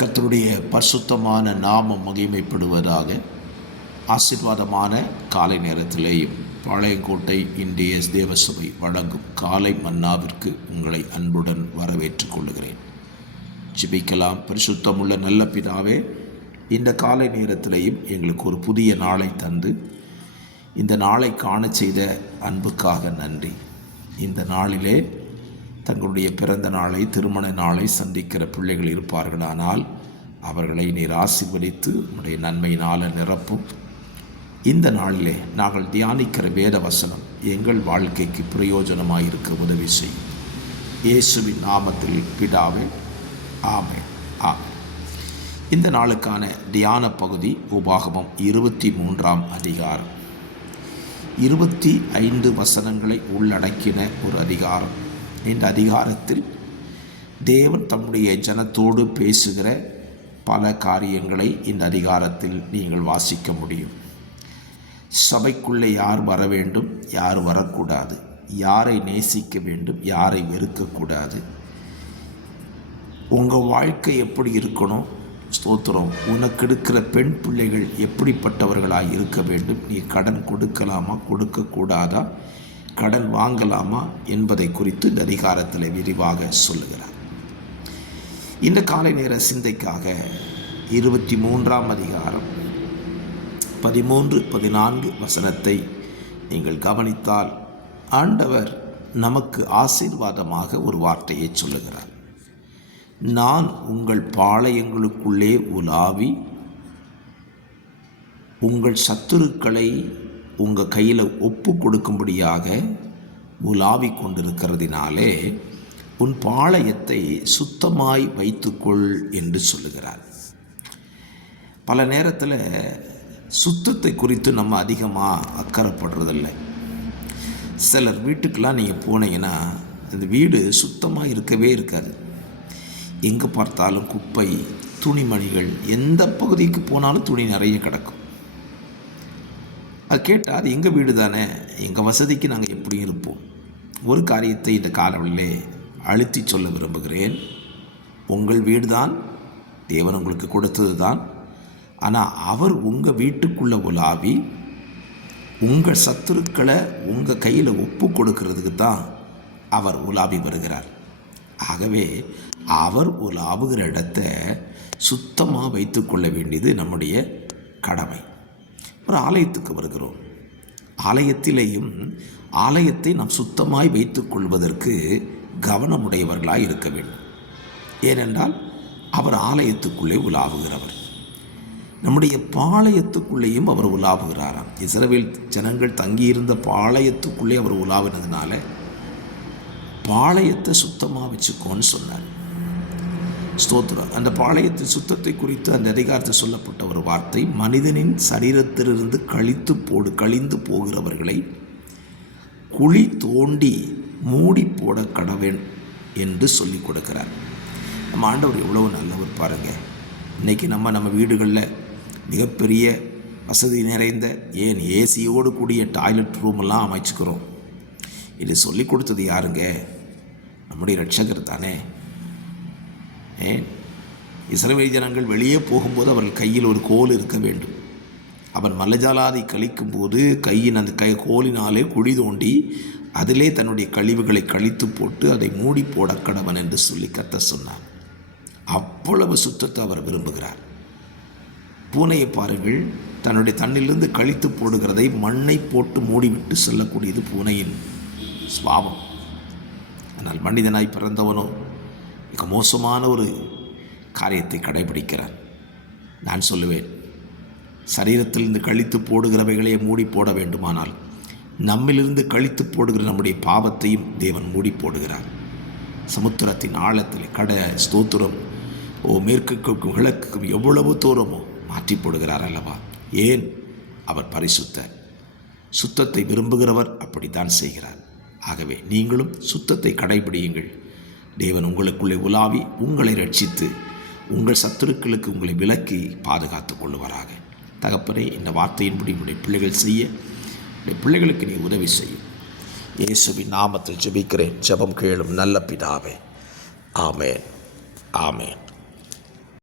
கர்த்தருடைய பரிசுத்தமான நாமம் மகிமைப்படுவதாக. ஆசீர்வாதமான காலை நேரத்திலேயும் பாளையங்கோட்டை இந்திய தேவசபை வழங்கும் காலை மன்னாவிற்கு உங்களை அன்புடன் வரவேற்றுக் கொள்கிறேன். ஜெபிக்கலாம். பரிசுத்தமுள்ள நல்ல பிதாவே, இந்த காலை நேரத்திலேயும் எங்களுக்கு ஒரு புதிய நாளை தந்து இந்த நாளை காண செய்த அன்புக்காக நன்றி. இந்த நாளிலே தங்களுடைய பிறந்த நாளை, திருமண நாளை சந்திக்கிற பிள்ளைகள் இருப்பார்களானால் அவர்களை நீர் ஆசீர்வதித்து உடைய நன்மையினால் நிரப்பும். இந்த நாளிலே நாங்கள் தியானிக்கிற வேத வசனம் எங்கள் வாழ்க்கைக்கு பிரயோஜனமாயிருக்க உதவி செய்யும். இயேசுவின் நாமத்தில் பிதாவே, ஆமென். ஆமென். இந்த நாளுக்கான தியான பகுதி உபாகமம் 23ஆம் அதிகாரம். 25 வசனங்களை உள்ளடக்கின ஒரு அதிகாரம். இந்த அதிகாரத்தில் தேவன் தம்முடைய ஜனத்தோடு பேசுகிற பல காரியங்களை இந்த அதிகாரத்தில் நீங்கள் வாசிக்க முடியும். சபைக்குள்ளே யார் வர வேண்டும், யார் வரக்கூடாது, யாரை நேசிக்க வேண்டும், யாரை வெறுக்கக்கூடாது, உங்கள் வாழ்க்கை எப்படி இருக்கணும், ஸ்தோத்திரம், உனக்கு எடுக்கிற பெண் பிள்ளைகள் எப்படிப்பட்டவர்களாக இருக்க வேண்டும், நீ கடன் கொடுக்கலாமா கொடுக்கக்கூடாதா, கடன் வாங்கலாமா என்பதை குறித்து இந்த அதிகாரத்தில் விரிவாக சொல்லுகிறார். இந்த காலை நேர சிந்தைக்காக 23ஆம் அதிகாரம் 13, 14 வசனத்தை நீங்கள் கவனித்தால் ஆண்டவர் நமக்கு ஆசீர்வாதமாக ஒரு வார்த்தையை சொல்லுகிறார். நான் உங்கள் பாளையங்களுக்குள்ளே உலாவி உங்கள் சத்துருக்களை உங்கள் கையில் ஒப்பு கொடுக்கும்படியாக உலாவி கொண்டிருக்கிறதினாலே உன் பாளையத்தை சுத்தமாய் வைத்துக்கொள் என்று சொல்லுகிறார். பல நேரத்தில் சுத்தத்தை குறித்து நம்ம அதிகமாக அக்கறைப்படுறதில்லை. சிலர் வீட்டுக்கெல்லாம் நீங்கள் போனீங்கன்னா அந்த வீடு சுத்தமாக இருக்கவே இருக்காது. எங்கே பார்த்தாலும் குப்பை, துணிமணிகள், எந்த பகுதிக்கு போனாலும் துணி நிறைய கிடக்கும். அது கேட்டால் அது எங்கள் வீடு தானே, எங்கள் வசதிக்கு நாங்கள் எப்படி இருப்போம். ஒரு காரியத்தை இந்த காலையிலே அழுத்தி சொல்ல விரும்புகிறேன். உங்கள் வீடு தான், தேவன் உங்களுக்கு கொடுத்தது தான். ஆனால் அவர் உங்கள் வீட்டுக்குள்ளே உலாவி உங்கள் சத்துருக்களை உங்கள் கையில் ஒப்பு கொடுக்கறதுக்கு தான் அவர் உலாவி வருகிறார். ஆகவே அவர் உலாவுகிற இடத்தை சுத்தமாக வைத்து கொள்ள வேண்டியது நம்முடைய கடமை. ஒரு ஆலயத்துக்கு வருகிறோம். ஆலயத்திலேயும் ஆலயத்தை நாம் சுத்தமாய் வைத்து கொள்வதற்கு கவனமுடையவர்களாக இருக்க வேண்டும். ஏனென்றால் அவர் ஆலயத்துக்குள்ளே உலாவுகிறவர். நம்முடைய பாளையத்துக்குள்ளேயும் அவர் உலாவுகிறாராம். இஸ்ரவேல் ஜனங்கள் தங்கியிருந்த பாளையத்துக்குள்ளே அவர் உலாவினதுனால பாளையத்தை சுத்தமாக வச்சுக்கோன்னு சொன்னார். ஸ்தோத்திரம். அந்த பாளையத்தின் சுத்தத்தை குறித்து அந்த அதிகாரத்தில் சொல்லப்பட்ட ஒரு வார்த்தை, மனிதனின் சரீரத்திலிருந்து கழிந்து போகிறவர்களை குழி தோண்டி மூடி போட கடவேன் என்று சொல்லி கொடுக்கிறார். நம்ம ஆண்டவர் எவ்வளவு நல்லவர் பாருங்கள். இன்றைக்கி நம்ம வீடுகளில் மிகப்பெரிய வசதி நிறைந்த, ஏன் ஏசியோடு கூடிய டாய்லெட் ரூமெல்லாம் அமைச்சுக்கிறோம். இது சொல்லி கொடுத்தது யாருங்க? நம்முடைய இரட்சகர் தானே. இஸ்ரவேல் ஜனங்கள் வெளியே போகும்போது அவர்கள் கையில் ஒரு கோல் இருக்க வேண்டும். அவன் மல்லஜாலாதை கழிக்கும்போது கையின் அந்த கோலினாலே குழி தோண்டி அதிலே தன்னுடைய கழிவுகளை கழித்து போட்டு அதை மூடி போட கடவன் என்று சொல்லி கர்த்தர் சொன்னார். அவ்வளவு சுத்தத்தை அவர் விரும்புகிறார். பூனையை பாருங்கள், தன்னுடைய தண்ணிலிருந்து கழித்து போடுகிறதை மண்ணை போட்டு மூடிவிட்டு செல்லக்கூடியது பூனையின் சுபாவம். ஆனால் மனிதனாய் பிறந்தவனோ மிக மோசமான ஒரு காரியத்தை கடைபிடிக்கிறான். நான் சொல்லுவேன், சரீரத்திலிருந்து கழித்து போடுகிறவைகளே மூடி போட வேண்டுமானால் நம்மிலிருந்து கழித்து போடுகிற நம்முடைய பாவத்தையும் தேவன் மூடி போடுகிறார். சமுத்திரத்தின் ஆழத்தில் ஸ்தோத்திரம், மேற்குக்கும் கிழக்குக்கும் எவ்வளவு தூரமோ மாற்றி போடுகிறார் அல்லவா? ஏன்? அவர் பரிசுத்தர். சுத்தத்தை விரும்புகிறவர் அப்படித்தான் செய்கிறார். ஆகவே நீங்களும் சுத்தத்தை கடைபிடியுங்கள். தேவன் உங்களுக்குள்ளே உலாவி உங்களை ரட்சித்து உங்கள் சத்துருக்களுக்கு உங்களை விலக்கி பாதுகாத்து கொள்ளுவாராக. தகப்பனே, இந்த வார்த்தையின்படி உங்களுடைய பிள்ளைகள் செய்ய உடைய பிள்ளைகளுக்கு நீ உதவி செய்யும். இயேசுவின் நாமத்தில் ஜெபிக்கிறேன். ஜெபம் கேளும் நல்ல பிதாவே. ஆமென். ஆமென்.